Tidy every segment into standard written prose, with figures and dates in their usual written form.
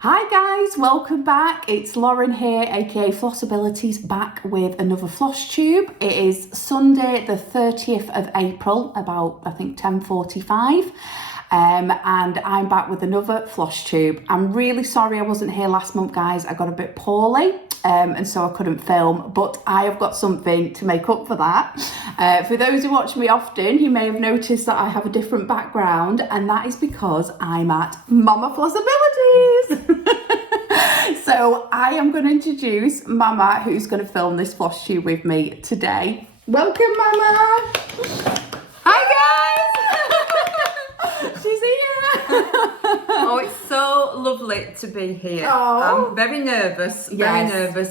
Hi guys, welcome back. It's Lauren here, aka Flossabilities, back with another Flosstube. It is Sunday the 30th of April, about I think 10:45. And I'm back with another Flosstube. I'm really sorry I wasn't here last month, guys. I got a bit poorly, and so I couldn't film, but I have got something to make up for that. For those who watch me often, you may have noticed that I have a different background, and that is because I'm at Mama Flossabilities. So I am going to introduce Mama, who's going to film this Flosstube with me today. Welcome, Mama. Hi, guys. She's here. Oh, it's so lovely to be here. Oh. I'm very nervous,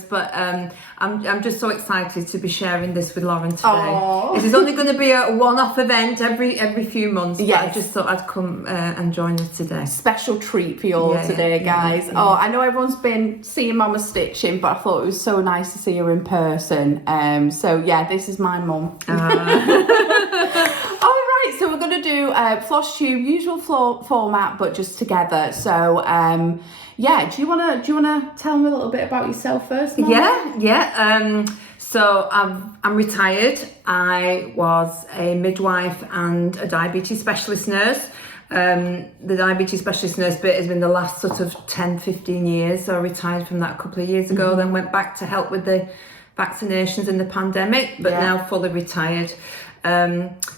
but I'm just so excited to be sharing this with Lauren today. Oh. This is only going to be a one-off event every few months. Yes. But I just thought I'd come and join her today. Special treat for you all today, guys. Yeah. Oh, I know everyone's been seeing Mama stitching, but I thought it was so nice to see her in person. So yeah, this is my mum. So we're going to do Flosstube, usual format, but just together. So yeah, do you want to tell me a little bit about yourself first, Mama? Yeah. So I'm retired. I was a midwife and a diabetes specialist nurse. The diabetes specialist nurse bit has been the last sort of 10-15 years. So I retired from that a couple of years ago, then went back to help with the vaccinations in the pandemic, but now fully retired.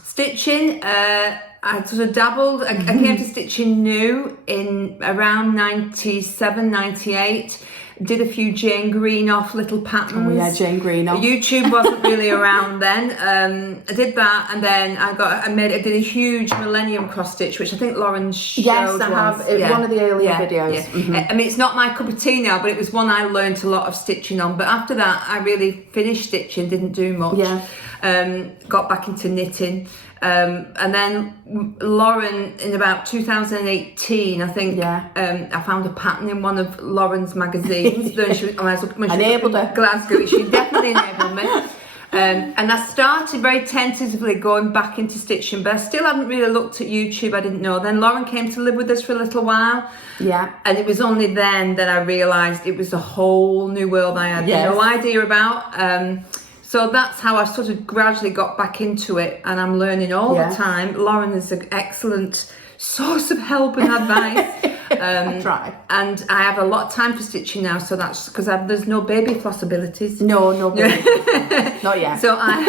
Stitching, I sort of dabbled. I came to stitching new in around 97, 98. Did a few Jane Greenough little patterns. Oh yeah, Jane Greenough. YouTube wasn't really around then. I did that, and then I did a huge Millennium cross stitch, which I think Lauren showed. Yes, I have. It's one of the earlier videos. Yeah. Mm-hmm. I mean, it's not my cup of tea now, but it was one I learned a lot of stitching on. But after that, I really finished stitching, didn't do much. Yeah. Got back into knitting. And then Lauren, in about 2018, I think, I found a pattern in one of Lauren's magazines. When she was enabled her. Glasgow, she definitely enabled me. And I started very tentatively going back into stitching, but I still hadn't really looked at YouTube. I didn't know. Then Lauren came to live with us for a little while. Yeah. And it was only then that I realised it was a whole new world I had no idea about. So that's how I sort of gradually got back into it, and I'm learning all the time. Lauren is an excellent source of help and advice. I try. And I have a lot of time for stitching now, so that's because there's no baby Flossabilities. No baby. Not yet. So I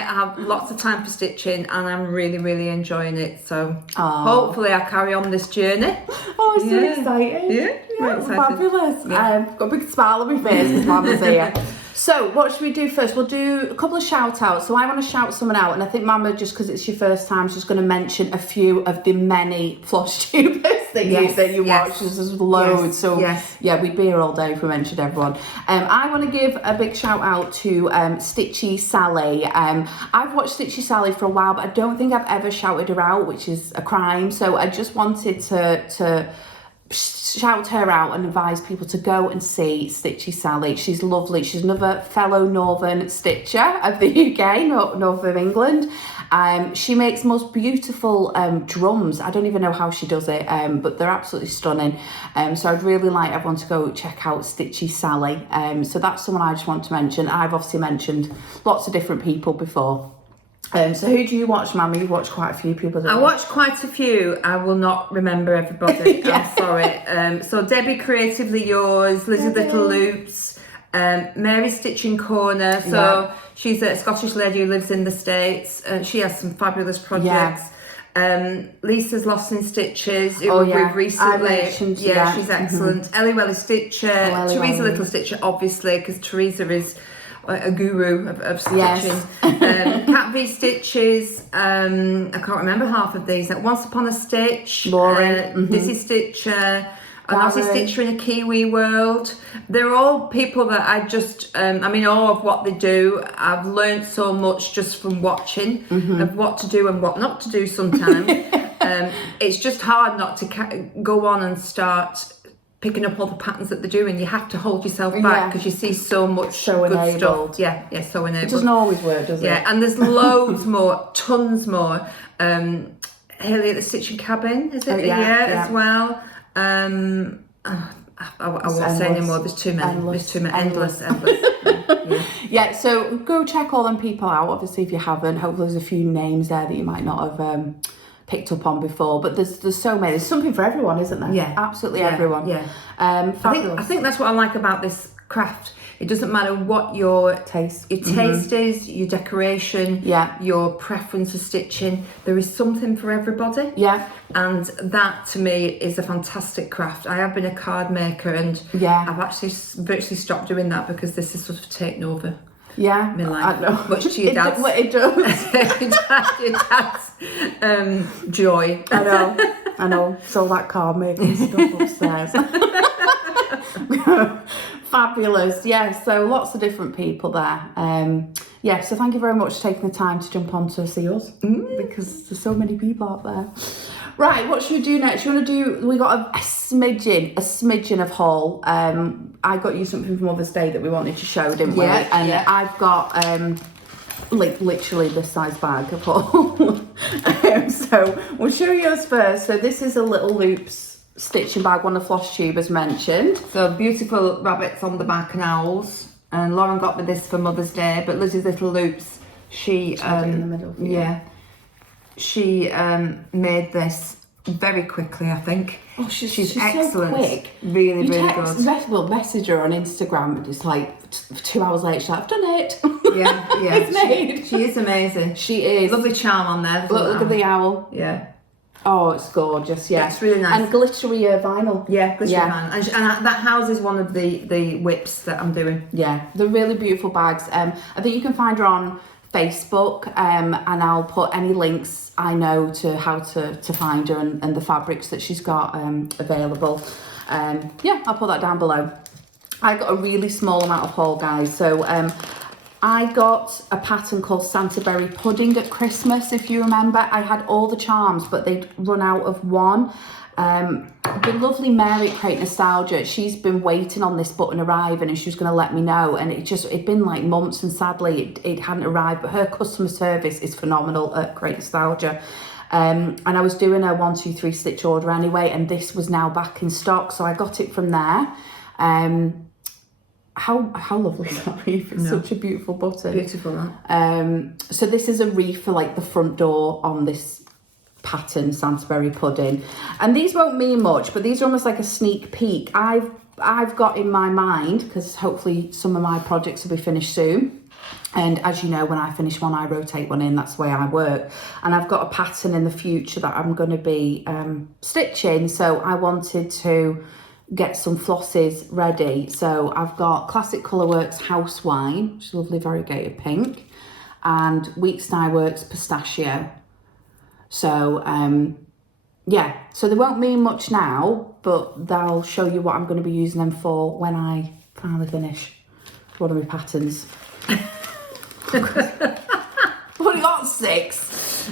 have lots of time for stitching, and I'm really, really enjoying it. So hopefully I'll carry on this journey. Oh, it's so exciting. Yeah, fabulous. Yeah. I've got a big smile on my face because Mama's here. So what should we do first? We'll do a couple of shout outs. So I want to shout someone out, and I think Mama, just because it's your first time, is just going to mention a few of the many Flosstubers that you watch. There's loads. So yeah, we'd be here all day if we mentioned everyone. I want to give a big shout out to Stitchy Sally. I've watched Stitchy Sally for a while, but I don't think I've ever shouted her out, which is a crime. So I just wanted to shout her out and advise people to go and see Stitchy Sally. She's lovely. She's another fellow Northern stitcher of the UK, north of England. She makes the most beautiful drums. I don't even know how she does it, but they're absolutely stunning. So I'd really like everyone to go check out Stitchy Sally. So that's someone I just want to mention. I've obviously mentioned lots of different people before. So who do you watch, Mama? You watch quite a few people, don't you? I watch quite a few. I will not remember everybody. I'm sorry. So Debbie Creatively Yours, Lizzie Little Loops, Mary Stitching Corner. So she's a Scottish lady who lives in the States. She has some fabulous projects. Lisa's Lost in Stitches, who we've recently. She's excellent. Ellie Welly Stitcher, Teresa Little Stitcher, obviously, because Teresa is a guru of stitching. Cat V Stitches, I can't remember half of these. Like Once Upon a Stitch, Dizzy Stitcher, an Aussie Stitcher in a Kiwi World. They're all people that I just, I'm in awe of what they do. I've learned so much just from watching of what to do and what not to do sometimes. It's just hard not to go on and start picking up all the patterns that they're doing. You have to hold yourself back because you see so much good stuff. Yeah, so enabled. It doesn't always work, does it? Yeah, and there's loads more, tons more. Haley at the Stitching Cabin, is it? As well. I won't say anymore. There's too many. Endless. There's too many. Endless. Yeah, so go check all them people out, obviously, if you haven't. Hopefully there's a few names there that you might not have picked up on before, but there's so many. There's something for everyone, isn't there? Yeah. Absolutely everyone. Yeah. Fabulous. I think that's what I like about this craft. It doesn't matter what your taste is, your decoration, your preference for stitching. There is something for everybody. Yeah. And that to me is a fantastic craft. I have been a card maker, and I've actually virtually stopped doing that because this has sort of taken over. Yeah, my life. I know. Much to your dad's. It does. your dad's joy. I know. So that card making stuff upstairs. Fabulous. Yeah, so lots of different people there. So thank you very much for taking the time to jump on to see us because there's so many people out there. Right, what should we do next? We got a smidgen of haul. I got you something from Mother's Day that we wanted to show, didn't we? And I've got like literally this size bag of haul. So we'll show you yours first. So this is a little loops stitching bag, one of Flosstube has mentioned. So beautiful rabbits on the back and owls. And Lauren got me this for Mother's Day, but Lizzie's little loops, she in the middle. She made this very quickly, I think. Oh, she's excellent. So quick. Really good. Message her on Instagram, and it's like 2 hours later, she's like, I've done it. Yeah. It's made. She is amazing. She is. Lovely charm on there. Look at the owl. Yeah. Oh, it's gorgeous. Yeah, it's really nice. And glittery vinyl. Yeah, glittery vinyl. And that houses one of the whips that I'm doing. Yeah, they're really beautiful bags. I think you can find her on Facebook, and I'll put any links I know to how to find her and the fabrics that she's got available. I'll put that down below. I got a really small amount of haul, guys. So I got a pattern called Santa Berry Pudding at Christmas, if you remember. I had all the charms, but they'd run out of one. The lovely Mary at Create Nostalgia, she's been waiting on this button arriving and she was going to let me know. And it'd been like months and sadly it hadn't arrived, but her customer service is phenomenal at Create Nostalgia. And I was doing a 1, 2, 3 stitch order anyway, and this was now back in stock. So I got it from there. How lovely is that wreath? It's such a beautiful button. Beautiful, so this is a wreath for like the front door on this pattern, Santa Berry Pudding. And these won't mean much, but these are almost like a sneak peek. I've got in my mind, because hopefully some of my projects will be finished soon. And as you know, when I finish one, I rotate one in. That's the way I work. And I've got a pattern in the future that I'm going to be stitching. So I wanted to get some flosses ready. So I've got Classic Colourworks House Wine, which is lovely variegated pink, and Weeks Dye Works Pistachio. So so they won't mean much now, but they'll show you what I'm going to be using them for when I finally finish one of my patterns. I've only got 6.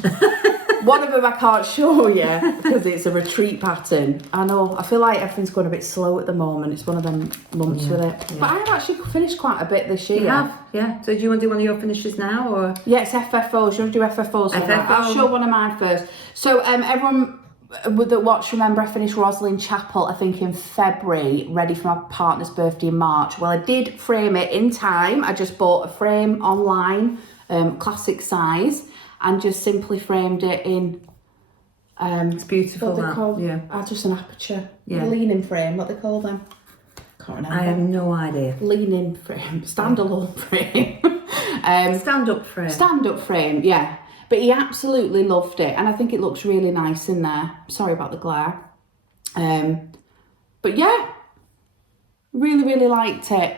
One of them I can't show you because it's a retreat pattern. I know, I feel like everything's going a bit slow at the moment. It's one of them months with it. Yeah. But I have actually finished quite a bit this year. You have? Yeah. So do you want to do one of your finishes now, or? Yeah, it's FFOs. You want to do FFOs? I'll show one of mine first. So everyone that watched, remember I finished Rosalind Chapel, I think in February, ready for my partner's birthday in March. Well, I did frame it in time. I just bought a frame online, classic size, and just simply framed it in it's beautiful. What they call just an aperture. Leaning frame, what they call them. Can't remember. I have no idea. Leaning frame, standalone frame. Stand-up frame. Stand-up frame, yeah. But he absolutely loved it, and I think it looks really nice in there. Sorry about the glare. But yeah, really, really liked it.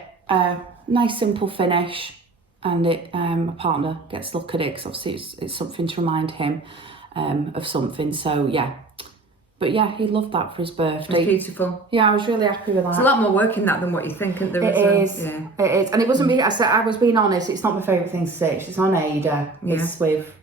Nice, simple finish. And my partner gets to look at it because obviously it's something to remind him of something. So yeah, but yeah, he loved that for his birthday. It's beautiful. Yeah, I was really happy with that. It's a lot more work in that than what you think. It is, and it wasn't me. I was being honest. It's not my favourite thing to stitch. It's on Aida. It's with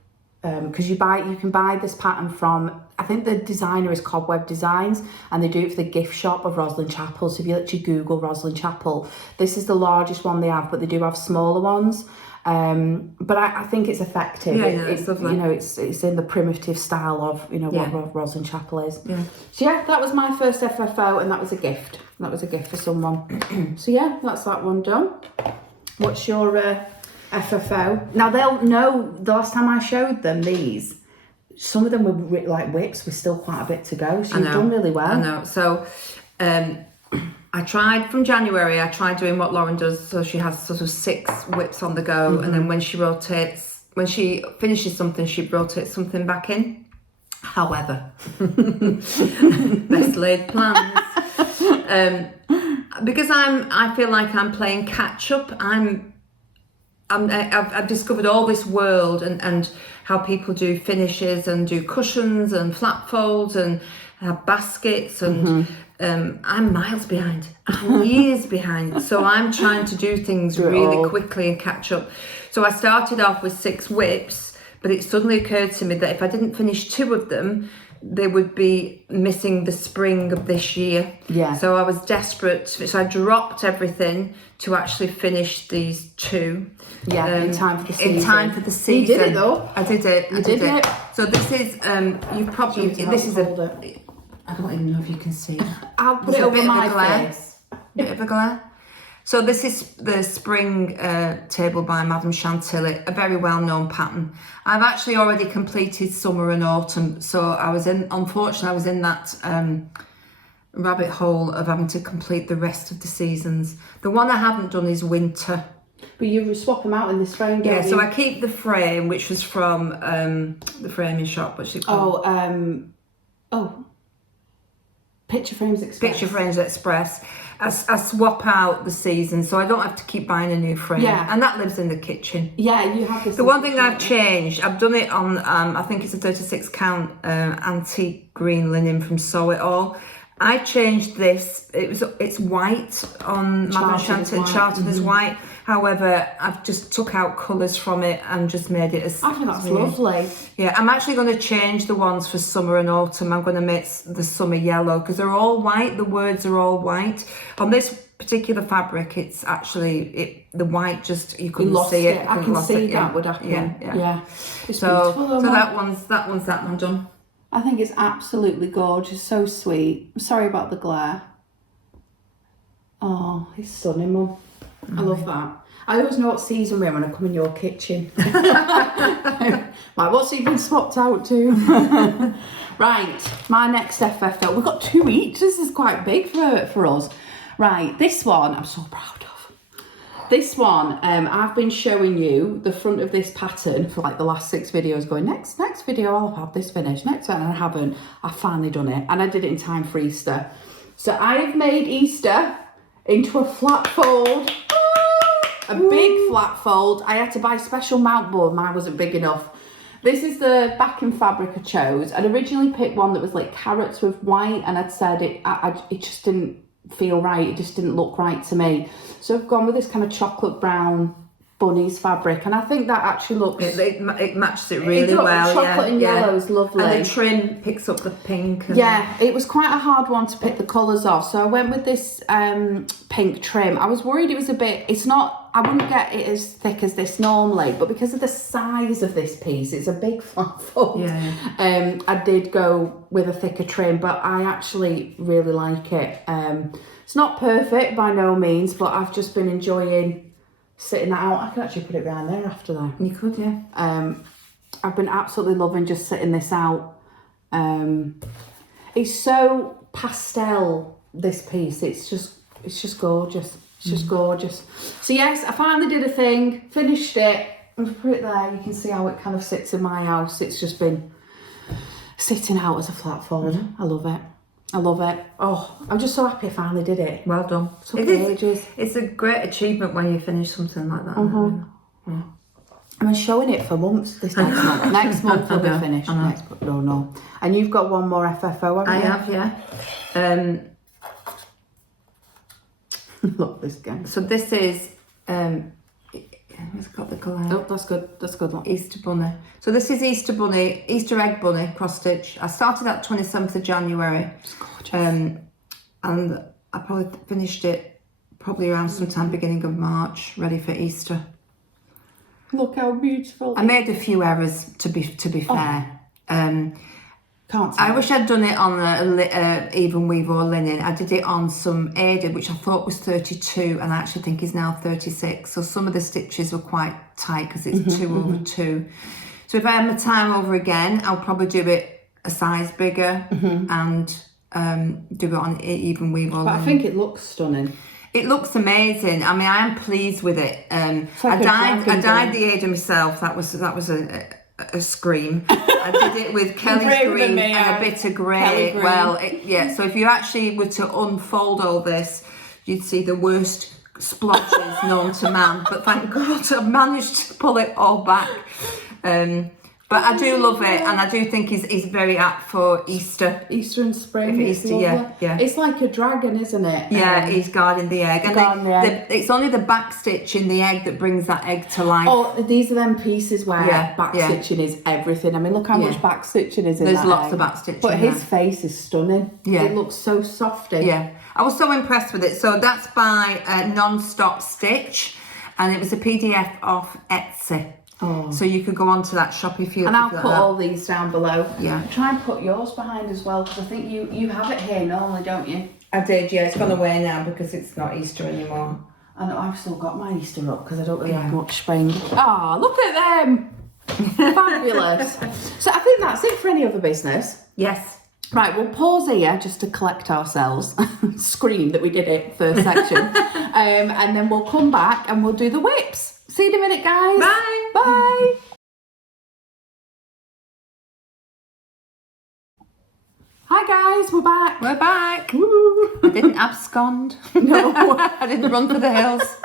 because you can buy this pattern from, I think the designer is Cobweb Designs, and they do it for the gift shop of Rosalind Chapel. So if you literally Google Rosalind Chapel, this is the largest one they have, but they do have smaller ones. But I think it's effective. Yeah, it's lovely. You know, it's in the primitive style of, you know, what rosin chapel is. Yeah. So yeah, that was my first FFO, and that was a gift. That was a gift for someone. So yeah, that's that one done. What's your FFO? Now they'll know, the last time I showed them these, some of them were like whips with still quite a bit to go. So you've done really well. I know. So I tried from January, I tried doing what Lauren does. So she has sort of 6 whips on the go. And then when she finishes something, she rotates something back in. However, best laid plans. Because I feel like I'm playing catch up. I've discovered all this world and how people do finishes and do cushions and flat folds and have baskets and I'm miles behind. I'm years behind. So I'm trying to do things really quickly and catch up. So I started off with 6 whips, but it suddenly occurred to me that if I didn't finish 2 of them, they would be missing the spring of this year. Yeah. So I was desperate. So I dropped everything to actually finish these 2. Yeah, in time for the season. In time for the season. You did it though. I did it. You did it. So this is you've probably this is a. I don't even know if you can see it. I'll put it over my face. Bit of a glare. So this is the spring table by Madame Chantilly, a very well-known pattern. I've actually already completed summer and autumn, so unfortunately I was in that rabbit hole of having to complete the rest of the seasons. The one I haven't done is winter. But you swap them out in this frame, don't you? So I keep the frame, which was from the framing shop, what's it called? Picture Frames Express. Picture Frames Express. I swap out the season, so I don't have to keep buying a new frame. Yeah. And that lives in the kitchen. Yeah, you have this. The one thing I've changed, I've done it on, I think it's a 36 count antique green linen from Sew It All. I changed this. It's white on Madame Chantilly, charted as white. However, I've just took out colours from it and just made it as. I think that's lovely. Yeah, I'm actually going to change the ones for summer and autumn. I'm going to make the summer yellow because they're all white. The words are all white. On this particular fabric, it's actually the white. Just you couldn't see it. I can see that would happen. Yeah. It's beautiful. So that one's that one done. I think it's absolutely gorgeous. So sweet. I'm sorry about the glare. Oh, it's stunning, Mum. I love that. I always know what season we're in when I come in your kitchen. Like, what's it been swapped out to? Right, my next FFO. We've got 2 each. This is quite big for us. Right, this one I'm so proud of. This one, I've been showing you the front of this pattern for like the last 6 videos, going, next video I'll have this finished. Next one, and I haven't. I've finally done it. And I did it in time for Easter. So I've made Easter into a flat fold. A big flat fold. I had to buy special mount board. Mine wasn't big enough. This is the backing fabric I chose. I'd originally picked one that was like carrots with white, and I'd said it just didn't feel right. It just didn't look right to me. So I've gone with this kind of chocolate brown bunnies fabric, and I think that actually looks. It matches it really well. Chocolate and yellow is lovely. And the trim picks up the pink. Yeah, it was quite a hard one to pick the colours off, so I went with this pink trim. I was worried it was a bit. It's not. I wouldn't get it as thick as this normally, but because of the size of this piece, it's a big flat fold. Yeah. I did go with a thicker trim, but I actually really like it. It's not perfect by no means, but I've just been enjoying sitting that out. I could actually put it behind there after that. You could, yeah. I've been absolutely loving just sitting this out. It's so pastel, this piece. It's just gorgeous. It's just gorgeous. So yes, I finally did a thing, finished it, and put it there. You can see how it kind of sits in my house. It's just been sitting out as a flat fold. I love it. I love it. Oh, I'm just so happy I finally did it. Well done. It's a great achievement when you finish something like that. Yeah. I've been showing it for months this next month. Next month will be finished. No. And you've got one more FFO, haven't you? I have, yeah. Look, this guy. So this is, it's got the colour. Oh, that's good. That's good. Look. Easter bunny. So this is Easter bunny, Easter egg bunny cross stitch. I started at 27th of January. It's gorgeous. And I probably finished it around sometime beginning of March, ready for Easter. Look how beautiful. I made a few errors, to be fair. Can't tell. I wish I'd done it on a even weave or linen. I did it on some Aida, which I thought was 32, and I actually think is now 36. So some of the stitches were quite tight because it's 2 over 2. So if I had my time over again, I'll probably do it a size bigger and do it on even weave or linen. But I think it looks stunning. It looks amazing. I mean, I am pleased with it. Like I dyed the Aida myself. That was a scream. I did it with Kelly's green and a bit of grey. Well, so if you actually were to unfold all this, you'd see the worst splotches known to man. But thank God I've managed to pull it all back. But I do love it, and I do think he's very apt for Easter. Easter and spring. Easter, yeah. It's like a dragon, isn't it? Yeah, he's guarding the egg. And it's only the back stitch in the egg that brings that egg to life. Oh, these are them pieces where back stitching is everything. I mean, look how much back stitching is in There's that lots egg. of back stitching. But his face is stunning. Yeah. It looks so softy. Yeah. I was so impressed with it. So that's by Non-Stop Stitch, and it was a PDF off Etsy. Oh. So you could go onto that shop if you. And I'll put all these down below. Yeah. Try and put yours behind as well, because I think you have it here normally, don't you? I did, yeah. It's gone away now because it's not Easter anymore. I know I've still got my Easter up because I don't really have much spring. Ah, look at them! Fabulous. So I think that's it for any other business. Yes. Right, we'll pause here just to collect ourselves. Scream that we did it first section. And then we'll come back and we'll do the whips. See you in a minute, guys. Bye. Bye. Hi guys, we're back. We're back. Woo. I didn't abscond. No, I didn't run for the hills.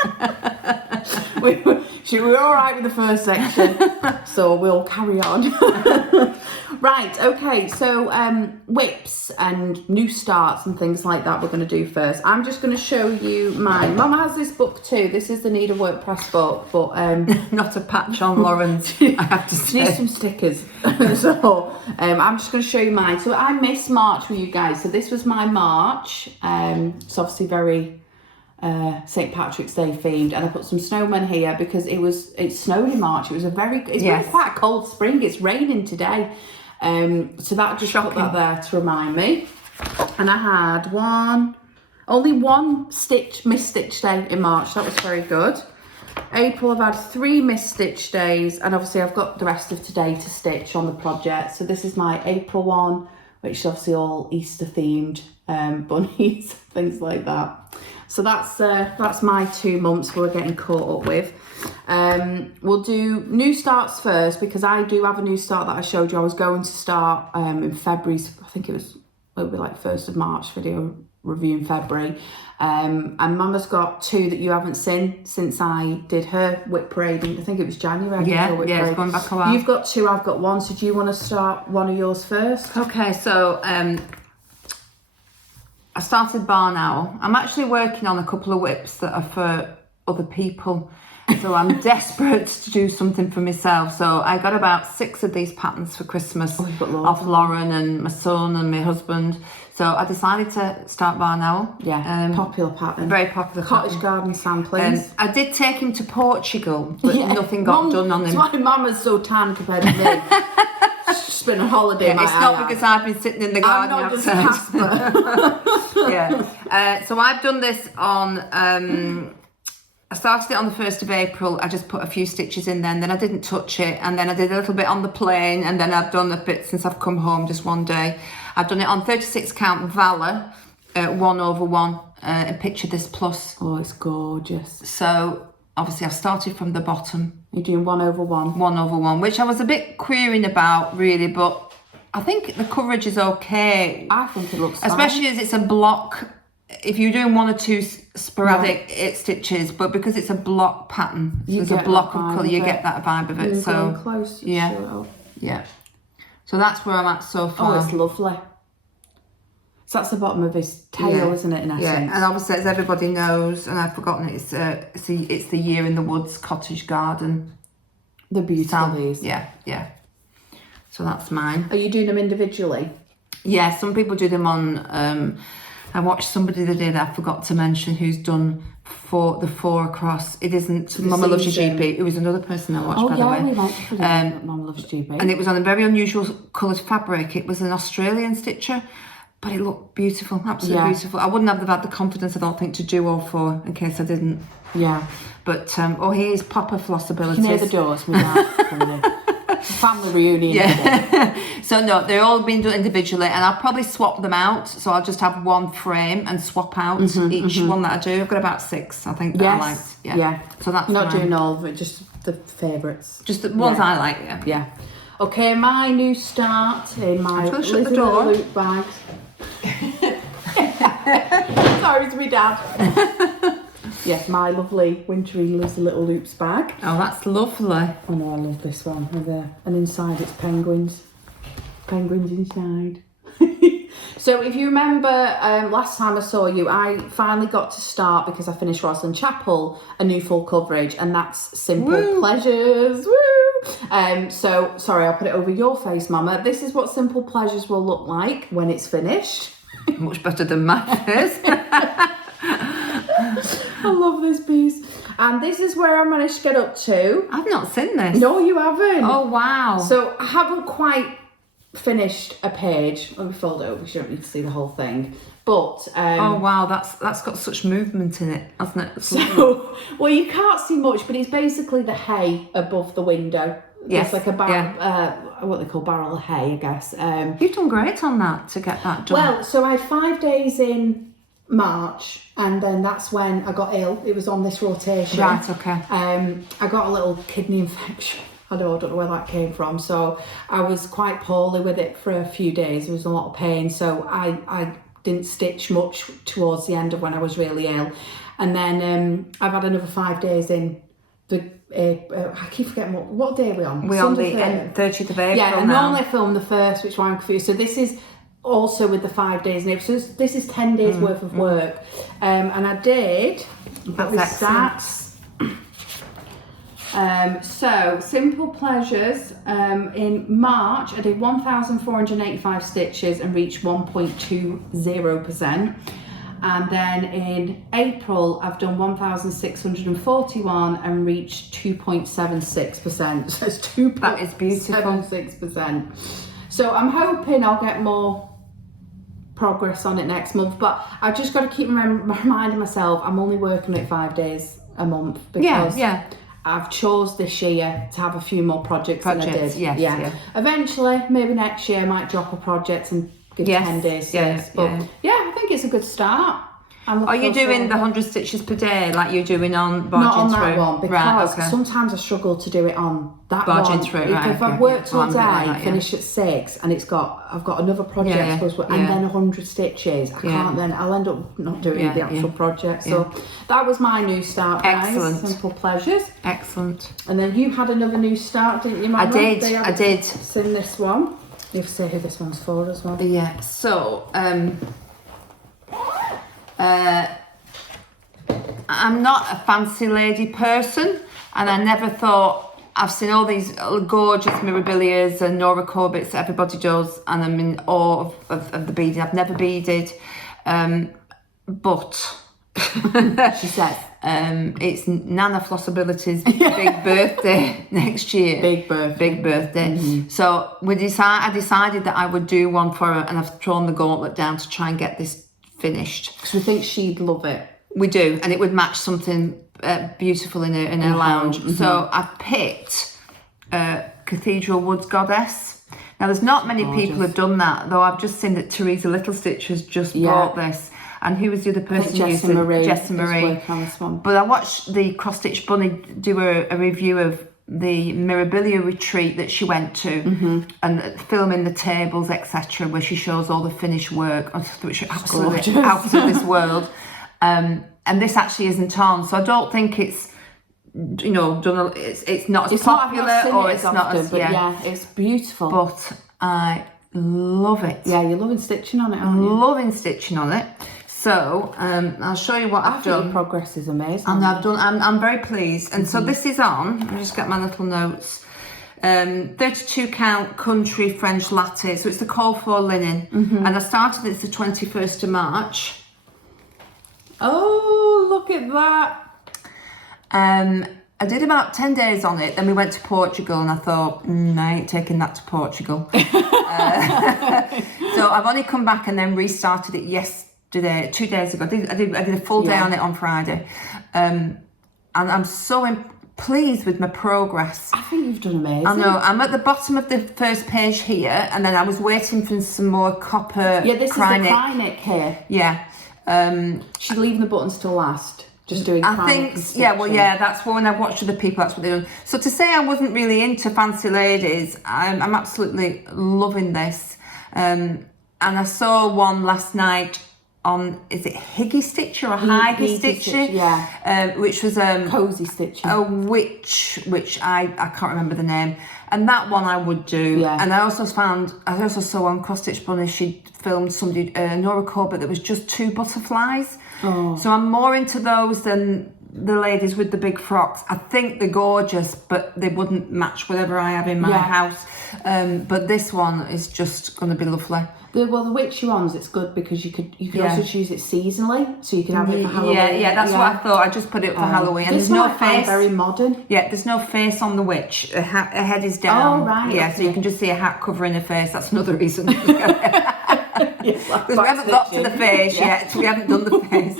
we were all right with the first section, so we'll carry on. Right, okay, so whips and new starts and things like that we're going to do first. I'm just going to show you mine. Mum has this book too. This is the Needlework Press book, but not a patch on Lauren's, I have to say. Need some stickers. So I'm just going to show you mine. So I missed March with you guys. So this was my March. It's obviously very St. Patrick's Day themed, and I put some snowmen here because it snowed in March. It's been quite a cold spring. It's raining today. So that just put that there to remind me. And I had only one missed stitch day in March. That was very good. April, I've had 3 missed stitch days, and obviously I've got the rest of today to stitch on the project. So this is my April one, which is obviously all Easter themed, bunnies, things like that. So that's my 2 months we're getting caught up with. We'll do new starts first, because I do have a new start that I showed you. I was going to start in February. I think it'll be like 1st of March video review in February. And Mama's got 2 that you haven't seen since I did her whip parade. I think it was January. It's gone back a while. You've got 2, I've got 1. So do you want to start one of yours first? Okay, so I started Barn Owl. I'm actually working on a couple of whips that are for other people. So I'm desperate to do something for myself. So I got about 6 of these patterns for Christmas off Lauren and my son and my husband. So I decided to start Barn Owl. Yeah, popular pattern. Very popular Cottage garden samplings. I did take him to Portugal, but nothing got done on him. That's why Mama's so tan compared to me. She's been on holiday. It's not because I've been sitting in the garden. I'm not just Casper. Yeah. So I've done this on... I started it on the 1st of April. I just put a few stitches in then I didn't touch it, and then I did a little bit on the plain, and then I've done a bit since I've come home just one day. I've done it on 36 count Valor, 1/1, and picture this plus. Oh, it's gorgeous. So obviously I've started from the bottom. You're doing 1/1. 1/1, which I was a bit querying about really, but I think the coverage is okay. I think it looks fine. Especially as it's a block. If you're doing 1 or 2 sporadic stitches, but because it's a block pattern, there's a block of colour, you get that vibe of it. So close. Yeah. So that's where I'm at so far. Oh, it's lovely. So that's the bottom of his tail, isn't it? In essence. Yeah, and obviously, as everybody knows, and I've forgotten it, it's the Year in the Woods cottage garden. The beautiful these. Yeah. So that's mine. Are you doing them individually? Yeah, some people do them on I watched somebody the other day that I forgot to mention who's done the 4 across. It isn't Mama Loves Your GP. It was another person I watched, by the way. Oh, yeah, we liked it. Mama Loves Your GP. And it was on a very unusual coloured fabric. It was an Australian stitcher, but it looked beautiful, absolutely beautiful. I wouldn't have had the confidence, I don't think, to do all 4 in case I didn't. Yeah. But, here's Papa Flossabilities. You can hear the doors, my dad. Family reunion. Yeah. So no, they're all being done individually, and I'll probably swap them out. So I'll just have one frame and swap out each one that I do. I've got about 6, I think, that I liked. Yeah. So that's not doing all of it, just the favourites. Just the ones I like. Yeah. Okay, my new start in my little loop bags. Sorry to me, Dad. Yes, my lovely wintry Little Loops bag. Oh, that's lovely. Oh no, I love this one. And inside it's penguins. Penguins inside. So if you remember last time I saw you, I finally got to start, because I finished Roslyn Chapel, a new full coverage, and that's Simple Pleasures. Woo! So, sorry, I'll put it over your face, Mama. This is what Simple Pleasures will look like when it's finished. Much better than mine is. I love this piece. And this is where I managed to get up to. I've not seen this. No, you haven't. Oh, wow. So I haven't quite finished a page. Let me fold it over, because you don't need to see the whole thing. But oh wow, that's got such movement in it, hasn't it? So, well, you can't see much, but it's basically the hay above the window. Yes. It's like a barrel, what they call barrel of hay, I guess. You've done great on that to get that done. Well, so I had 5 days in March, and then that's when I got ill. It was on this rotation. Right, okay. I got a little kidney infection. I don't know where that came from. So I was quite poorly with it for a few days. There was a lot of pain. So I didn't stitch much towards the end of when I was really ill. And then I've had another 5 days in. I keep forgetting what day are we on? We're on the 30th of April. Yeah, and now. normally I film the 1st, which is why I'm confused. So this is also with the 5 days in April. So this is 10 days worth of work. And I did. That's stats. So Simple Pleasures, in March I did 1,485 stitches and reached 1.20%, and then in April I've done 1,641 and reached 2.76%. So it's 2.76%. That is beautiful. So I'm hoping I'll get more progress on it next month, but I've just got to keep reminding myself I'm only working it 5 days a month, because I've chose this year to have a few more projects than I did. Yes. Eventually, maybe next year I might drop a project and give 10 days. But I think it's a good start. Are you doing the 100 stitches per day like you're doing on Barging Not on Through? that one, because sometimes I struggle to do it on that Barging one. Through, If I've worked all day, finish at 6, and I've got another project and then 100 stitches, I can't then, I'll end up not doing the actual project. So that was my new start, guys. Excellent. Simple Pleasures. Excellent. And then you had another new start, didn't you, Mama? I did. Seen this one. You have to say who this one's for as well. Yeah, so I'm not a fancy lady person, and I never thought, I've seen all these gorgeous Mirabillias and Nora Corbetts that everybody does, and I'm in awe of the beading. I've never beaded, but she says it's Nana Flossabilities' big birthday next year. Big birthday. So I decided that I would do one for her, and I've thrown the gauntlet down to try and get this finished. Because we think she'd love it. We do, and it would match something beautiful in her lounge. So I've picked Cathedral Woods Goddess. Now there's not many people who've done that, though I've just seen that Teresa Little Stitch has just bought this. And who was the other person who used it? Jessie Marie. On this one. But I watched the Cross Stitch Bunny do a review of the Mirabillia retreat that she went to, and filming the tables, etc., where she shows all the finished work, which are absolutely out of this world. And this actually isn't on, so I don't think it's done. It's not as popular, or it's not as it's beautiful. But I love it. Yeah, you're loving stitching on it, aren't you? Loving stitching on it. So I'll show you what I've done. Your progress is amazing. And I'm very pleased. And so this is on. Let me just get my little notes. 32 count country French latte. So it's the call for linen. And I started this the 21st of March. Oh, look at that. I did about 10 days on it, then we went to Portugal, and I thought, I ain't taking that to Portugal. So I've only come back and then restarted it yesterday, 2 days ago. I did a full day on it on Friday. And I'm so pleased with my progress. I think you've done amazing. I know. I'm at the bottom of the first page here, and then I was waiting for some more copper. Yeah, this Krynic. is the Krynic here. Yeah. She's leaving the buttons till last. Just doing I think, that's when I've watched other people, that's what they're doing. So to say I wasn't really into Fancy Ladies, I'm absolutely loving this. And I saw one last night on, is it Higgy Stitcher or Higgy Stitcher? Yeah. Which was Cozy Stitcher. a witch, which I can't remember the name. And that one I would do. Yeah. And I also saw on Cross Stitch Bunny, she filmed somebody, Nora Corbett, that was just 2 butterflies. Oh. So I'm more into those than the ladies with the big frocks. I think they're gorgeous, but they wouldn't match whatever I have in my house. But this one is just going to be lovely. The witchy ones, it's good because you could also choose it seasonally, so you can have it for Halloween. Yeah, that's what I thought. I just put it up for Halloween. And this there's no one I find face. very modern. Yeah, there's no face on the witch. Her head is down. Oh, right. Yeah, so you can just see a hat covering her face. That's another reason. Because we haven't got to the face yet. We haven't done the face.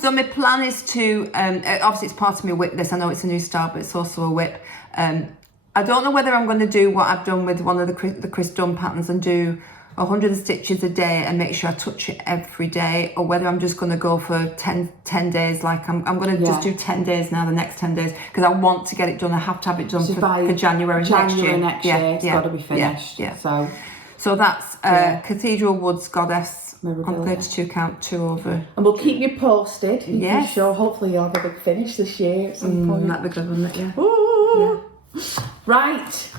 So my plan is to, obviously it's part of my whip this. I know it's a new start, but it's also a whip. I don't know whether I'm going to do what I've done with one of the Chris Dunn patterns and do 100 stitches a day and make sure I touch it every day, or whether I'm just going to go for 10 days. Like I'm going to just do 10 days now, the next 10 days, because I want to get it done. I have to have it done for January next year. It's got to be finished. Yeah. So that's Cathedral Woods Goddess on 32 count 2 over. And we'll keep you posted. Yes. Sure. Hopefully you'll have a big finish this year at some point. That'd be good, wouldn't it? Yeah. Ooh. Right.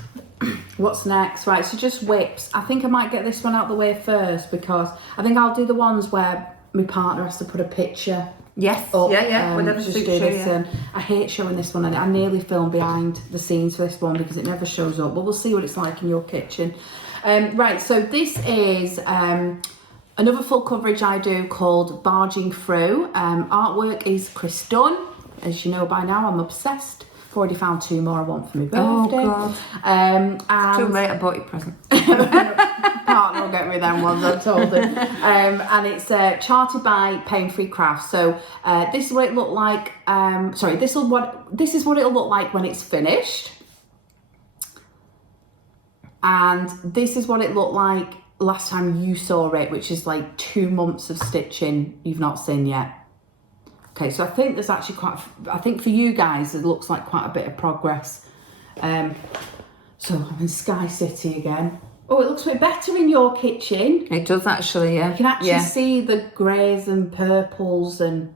What's next? Right, so just whips. I think I might get this one out the way first, because I think I'll do the ones where my partner has to put a picture. Yes. Up, Whenever just suits do you, this. And I hate showing this one, and I nearly filmed behind the scenes for this one because it never shows up. But we'll see what it's like in your kitchen. Right, so this is another full coverage I do called Barging Through. Artwork is Chris Dunn. As you know by now, I'm obsessed. I've already found 2 more I want for my birthday. Oh, God. And Too late, I bought you a present. Partner will get me them ones, I've told him. And it's charted by Paine Free Crafts. So this is what it looked like. This is what it'll look like when it's finished. And this is what it looked like last time you saw it, which is like 2 months of stitching you've not seen yet. Okay, so I think there's actually I think for you guys it looks like quite a bit of progress. So I'm in Sky City again. Oh, it looks a bit better in your kitchen. It does actually, yeah. You can actually see the greys and purples and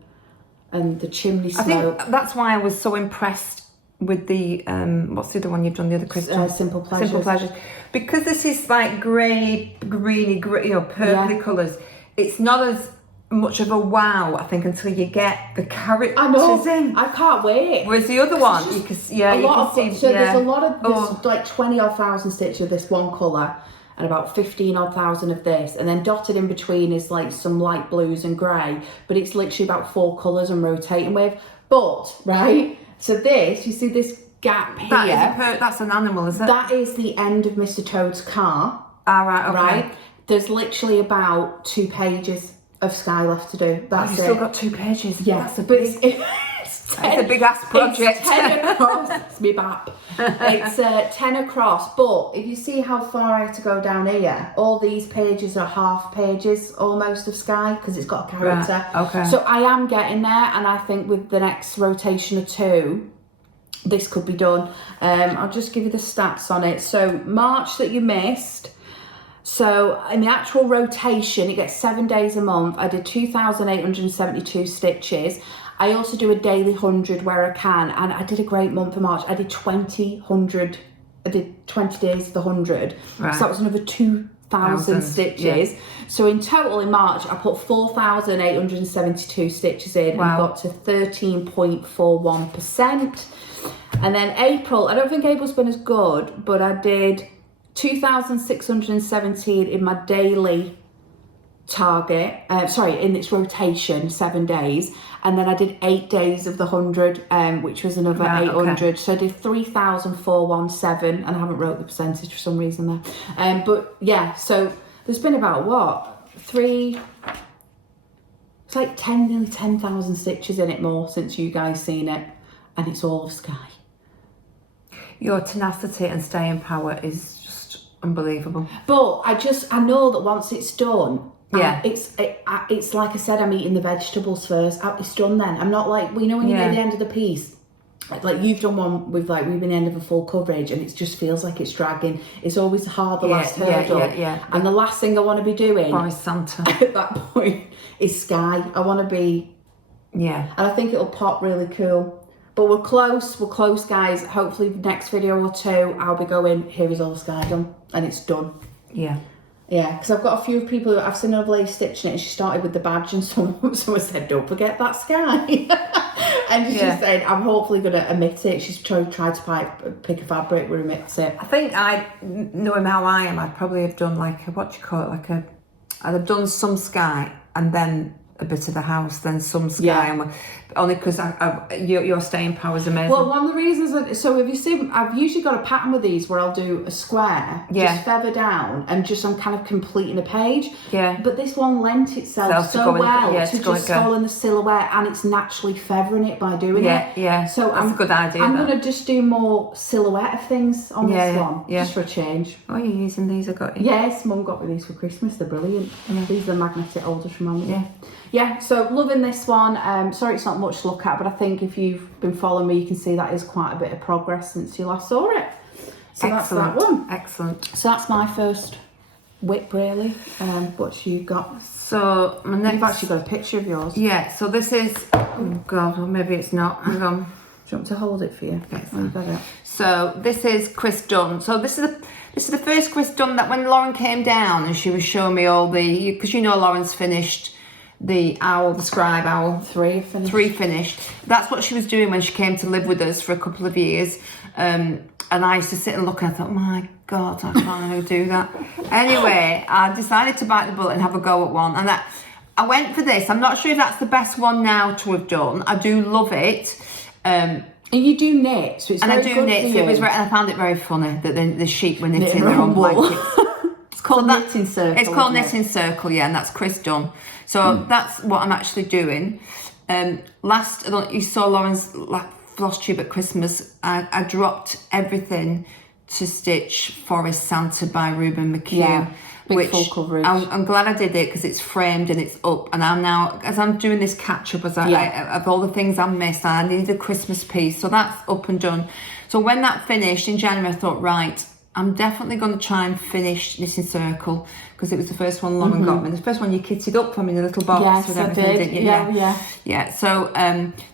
the chimney smoke. I think that's why I was so impressed with the what's the other one you've done, the other crystal? Simple Pleasures. Simple Pleasures. Because this is like grey, greeny, purpley colours. It's not as much of a wow, I think, until you get the characters in. I can't wait. Whereas the other one, you can see. There's a lot of there's like 20,000 stitches of this one colour, and about 15,000 of this, and then dotted in between is like some light blues and grey, but it's literally about 4 colours I'm rotating with. But right, so this, you see this gap here? That's an animal, is it? That is the end of Mr. Toad's car. Right, okay. Right? There's literally about 2 pages of sky left to do. That's you've still got 2 pages. Yeah, that's a big ass project. It's 10 across. It's me bap. It's 10 across. But if you see how far I had to go down here, all these pages are half pages almost of sky because it's got a character. Right, okay. So I am getting there, and I think with the next rotation or 2, this could be done. I'll just give you the stats on it. So March that you missed. So in the actual rotation, it gets 7 days a month. I did 2,872 stitches. I also do a daily 100 where I can, and I did a great month for March. I did 20 days of the 100. Right. So that was another 2,000 stitches. Yeah. So in total in March, I put 4,872 stitches in and got to 13.41%. And then April, I don't think April's been as good, but I did 2,617 in my daily target, in its rotation, 7 days, and then I did 8 days of the 100, which was another 800. Okay. So I did 3,417, and I haven't wrote the percentage for some reason there. But yeah, so there's been about it's like 10,000 stitches in it more since you guys seen it, and it's all of Sky. Your tenacity and staying power is just unbelievable. But I know that once it's done, it's like I said, I'm eating the vegetables first. It's done then. I'm not like, when you get the end of the piece, like you've done one with we've been the end of a full coverage, and it just feels like it's dragging. It's always hard, the last hurdle. And the last thing I want to be doing Boris Santa at that point is Sky. I want to be, and I think it'll pop really cool. But we're close, guys. Hopefully next video or two, I'll be going, here is all Sky done, and it's done. Yeah, because I've got a few people, I've seen another lady stitching it, and she started with the badge, and someone said, don't forget that Sky. And she's saying, I'm hopefully going to omit it. She's tried to pick a fabric where omits it. I think knowing how I am, I'd probably have done I'd have done some Sky, and then a bit of the house, then some Sky, and only because your staying power is amazing. Well, one of the reasons so if you see, I've usually got a pattern with these where I'll do a square, just feather down, and I'm kind of completing a page. But this one lent itself so well to just go in the silhouette, and it's naturally feathering it by doing it. So that's a good idea. I'm going to just do more silhouette of things on this one, just for a change. Oh, you're using these? I got you. Yes, Mum got me these for Christmas. They're brilliant. These are the magnetic holders from Mum. So loving this one. Sorry it's not much to look at, but I think if you've been following me, you can see that is quite a bit of progress since you last saw it. So that's that one. Excellent. So that's my first whip, really. What you got? So my next... You've actually got a picture of yours. Yeah, so this is... Oh, God, or maybe it's not. Hang on. Do you want me to hold it for you? Okay, you got it. So this is Chris Dunn. So this is the first Chris Dunn that when Lauren came down and she was showing me all the... Because Lauren's finished the owl, the scribe owl. 3 finished. That's what she was doing when she came to live with us for a couple of years. And I used to sit and look, and I thought, my God, I can't do that. Anyway, I decided to bite the bullet and have a go at one. And I went for this. I'm not sure if that's the best one now to have done. I do love it. And you do knit, so it's very good for you. It was and I found it very funny that the sheep were knitting their own blankets. It's called knitting circle. It's called knitting circle, and that's Chris Dunn. So that's what I'm actually doing. You saw Lauren's Flosstube at Christmas. I dropped everything to stitch Forest Santa by Ruben McHugh. Big full coverage. I'm glad I did it because it's framed and it's up. And I'm now, as I'm doing this catch up, of all the things I missed, I needed a Christmas piece. So that's up and done. So when that finished in January, I thought, right, I'm definitely going to try and finish Knitting Circle because it was the first one Lauren got me. The first one you kitted up for me in a little box with everything, didn't you? Yeah. So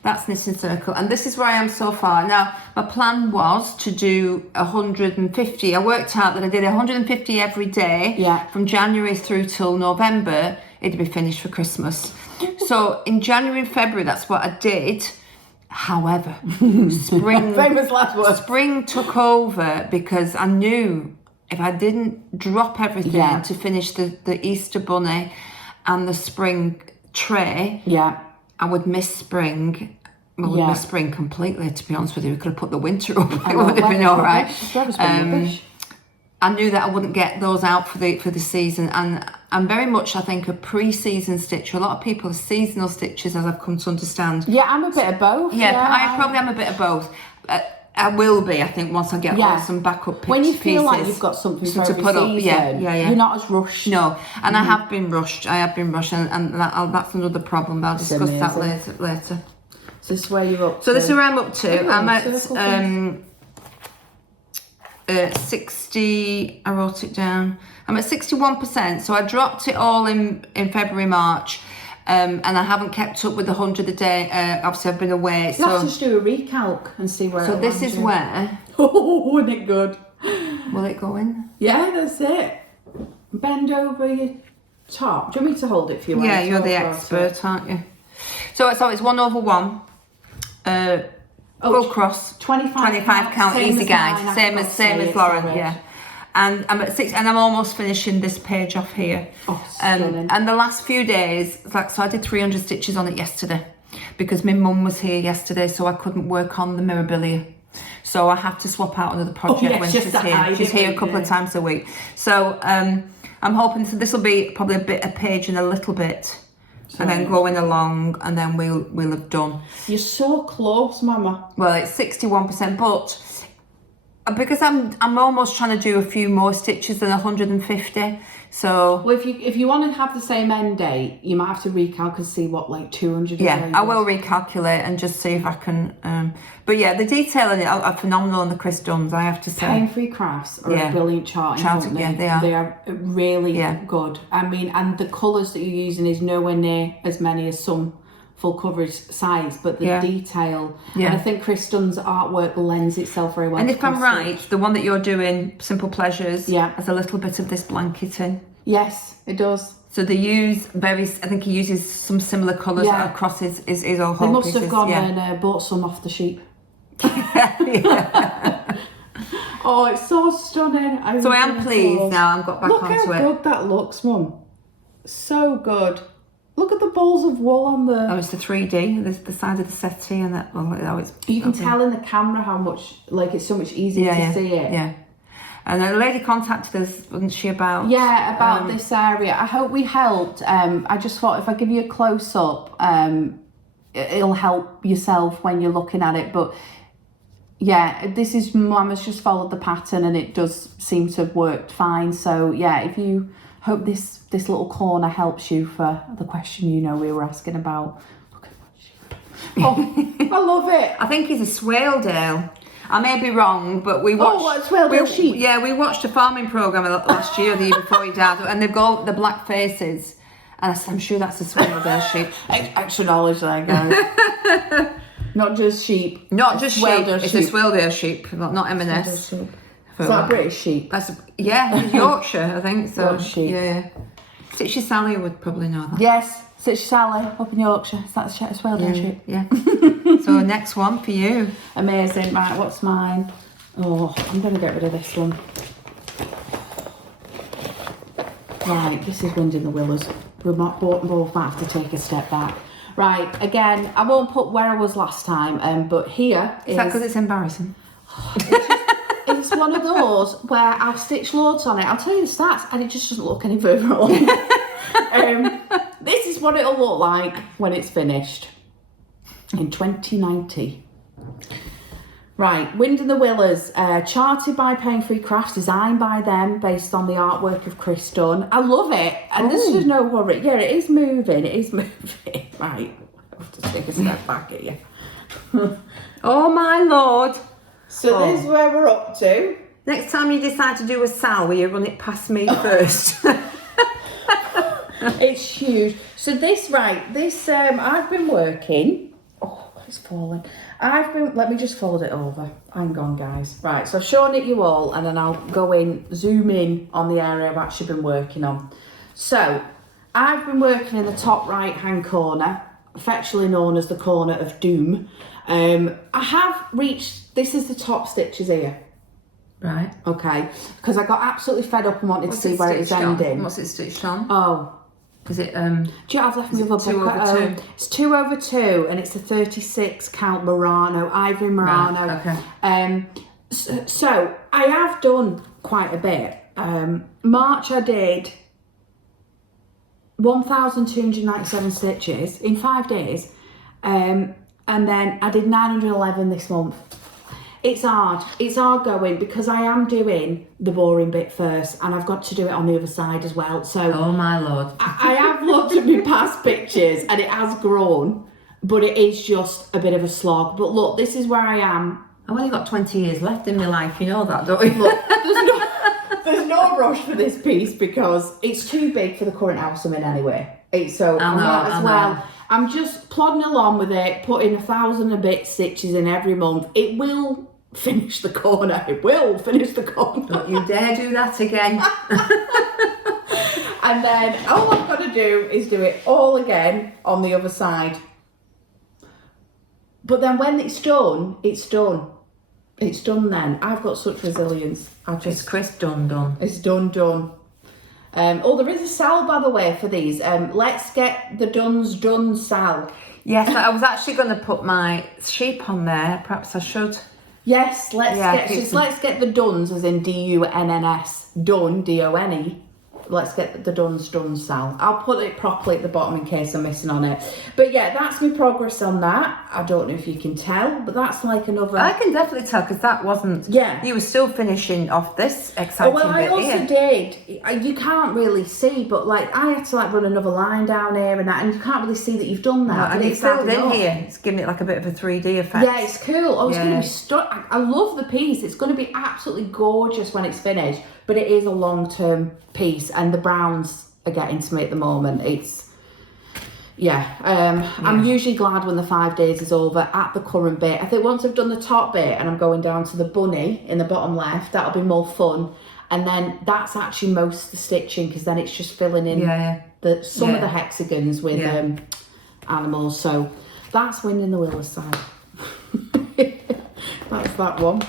that's Knitting Circle, and this is where I am so far. Now, my plan was to do 150. I worked out that I did 150 every day from January through till November. It'd be finished for Christmas. So in January and February, that's what I did. However, spring took over because I knew if I didn't drop everything to finish the Easter bunny and the spring tray, I would miss spring. I would miss spring completely, to be honest with you. We could have put the winter up. It would have been all right. I knew that I wouldn't get those out for the season, and I'm very much, I think, a pre-season stitcher. A lot of people are seasonal stitchers, as I've come to understand. Yeah, I'm a bit of both. I probably am a bit of both. I will be, I think, once I get some backup pieces. When you feel like you've got something for every season, you're not as rushed. No, and I have been rushed, and that's another problem, but I'll discuss that later. So this is where you're up to? So this is where I'm up to. I'm at 60, I wrote it down. I'm at 61%, so I dropped it all in February, March, and I haven't kept up with the 100 a day. Obviously, I've been away. So let's just do a recalc and see where. So this is where. Oh, isn't it good? Will it go in? Yeah, that's it. Bend over your top. Do you want me to hold it for you? Yeah, you're the expert, aren't you? So it's 1/1. Full cross, 25 count, easy guide, same as Lauren, And I'm at 6, and I'm almost finishing this page off here. Oh, stunning. And the last few days, so I did 300 stitches on it yesterday because my mum was here yesterday, so I couldn't work on the Mirabillia. So I have to swap out another project when she's here. She's here a couple of times a week. So I'm hoping this will be probably a page and a little bit. And then going along, and then we'll have done. You're so close, Mama. Well, it's 61%, but because I'm almost trying to do a few more stitches than 150. So well, if you want to have the same end date, you might have to recalculate and see what like 200. Yeah, I will recalculate and just see if I can. But yeah, the detail in it are phenomenal on the Chris Dunns, I have to say. Pain-free crafts are a brilliant charting company. Yeah, they are. They are really good. I mean, and the colours that you're using is nowhere near as many as some full coverage sites, but the detail. And I think Chris Dunn's artwork lends itself very well. And if I'm right, the one that you're doing, Simple Pleasures, has a little bit of this blanketing. Yes, it does. So they use I think he uses some similar colours across his whole They must pieces. have gone and bought some off the sheep. Oh, it's so stunning. I am pleased now. I've got back onto it. Look how good that looks, Mum. So good. Look at the balls of wool on the... Oh, it's the 3D, the side of the settee and that. Oh, it's... You can tell in the camera how much, like, it's so much easier to see it. Yeah. And a lady contacted us, wasn't she, about... Yeah, about this area. I hope we helped. I just thought if I give you a close-up, it'll help yourself when you're looking at it. But, yeah, Mama's just followed the pattern and it does seem to have worked fine. So, yeah, if you... Hope this little corner helps you for the question we were asking about. Look at that sheep. Oh, I love it. I think he's a Swaledale. I may be wrong, but we watched... Oh, what, Swaledale sheep? Yeah, we watched a farming programme last year, the year before he died, and they've got the black faces. And I said, I'm sure that's a Swaledale sheep. Extra knowledge there, guys. Not just sheep. Not just sheep. It's a Swaledale sheep, not M&S. Is that a British sheep? He's Yorkshire, I think. So Yorkshire sheep. Yeah. Stitchy Sally would probably know that. Yes, Stitchy Sally up in Yorkshire. That's a Swaledale sheep. Yeah. So next one for you. Amazing. Right, what's mine? Oh, I'm going to get rid of this one. Right, this is Wind in the Willows. We both might have to take a step back. Right, again, I won't put where I was last time, but here is that because it's embarrassing? It's one of those where I've stitched loads on it. I'll tell you the stats, and it just doesn't look any further along. This is what it'll look like when it's finished in 2090. Right, Wind in the Willows, charted by Paine-Free Crafts, designed by them, based on the artwork of Chris Dunn. I love it, and there's just no worry. Yeah, it is moving. Right, I have to take a step back here. Oh my lord. So this is where we're up to. Next time you decide to do a sal, will you run it past me first? It's huge. So I've been working. Oh, it's fallen. Let me just fold it over. Hang on, guys. Right, so I've shown it you all, and then I'll zoom in on the area I've actually been working on. So, I've been working in the top right-hand corner, affectionately known as the corner of doom. I have reached, this is the top stitches here. Right. Okay. Because I got absolutely fed up and wanted to see where it's ending. What's it stitched on? Oh. Is it, do you have left me with a 2/2? It's 2/2 and it's a 36 count Murano, ivory Murano. Right, okay. So I have done quite a bit. March I did 1,297 stitches in 5 days. And then I did 911 this month. It's hard going because I am doing the boring bit first and I've got to do it on the other side as well. So oh my lord. I have looked at my past pictures and it has grown, but it is just a bit of a slog. But look, this is where I am. I've only got 20 years left in my life, you know that, don't you? Look, there's no rush for this piece because it's too big for the current house I'm in anyway. I'm just plodding along with it, putting 1,000 and a bit stitches in every month. It will finish the corner. Don't you dare do that again. And then all I've got to do is do it all again on the other side. But then when it's done, it's done. It's done then. I've got such resilience. It's Chris done. It's done. Oh, there is a Sal, by the way, for these. Let's get the Dunn's done, Sal. Yes, I was actually going to put my sheep on there. Perhaps I should. Yes, let's get the Dunns, as in D-U-N-N-S, Dunn, D-O-N-E. Let's get the Dunn's done, Sal. I'll put it properly at the bottom in case I'm missing on it. But yeah, that's my progress on that. I don't know if you can tell, but that's like another... I can definitely tell, because that wasn't... Yeah. You were still finishing off this exciting bit. Well, I also did. You can't really see, but like I had to like run another line down here and that, and you can't really see that you've done that. And it's filled in here. It's giving it like a bit of a 3D effect. Yeah, it's cool. Oh, it's going to be stuck. I love the piece. It's going to be absolutely gorgeous when it's finished, but it is a long-term piece, and the browns are getting to me at the moment. It's... I'm usually glad when the 5 days is over at the current bit. I think once I've done the top bit and I'm going down to the bunny in the bottom left, that'll be more fun. And then that's actually most of the stitching, because then it's just filling in some of the hexagons with animals. So that's winning the willows side. That's that one.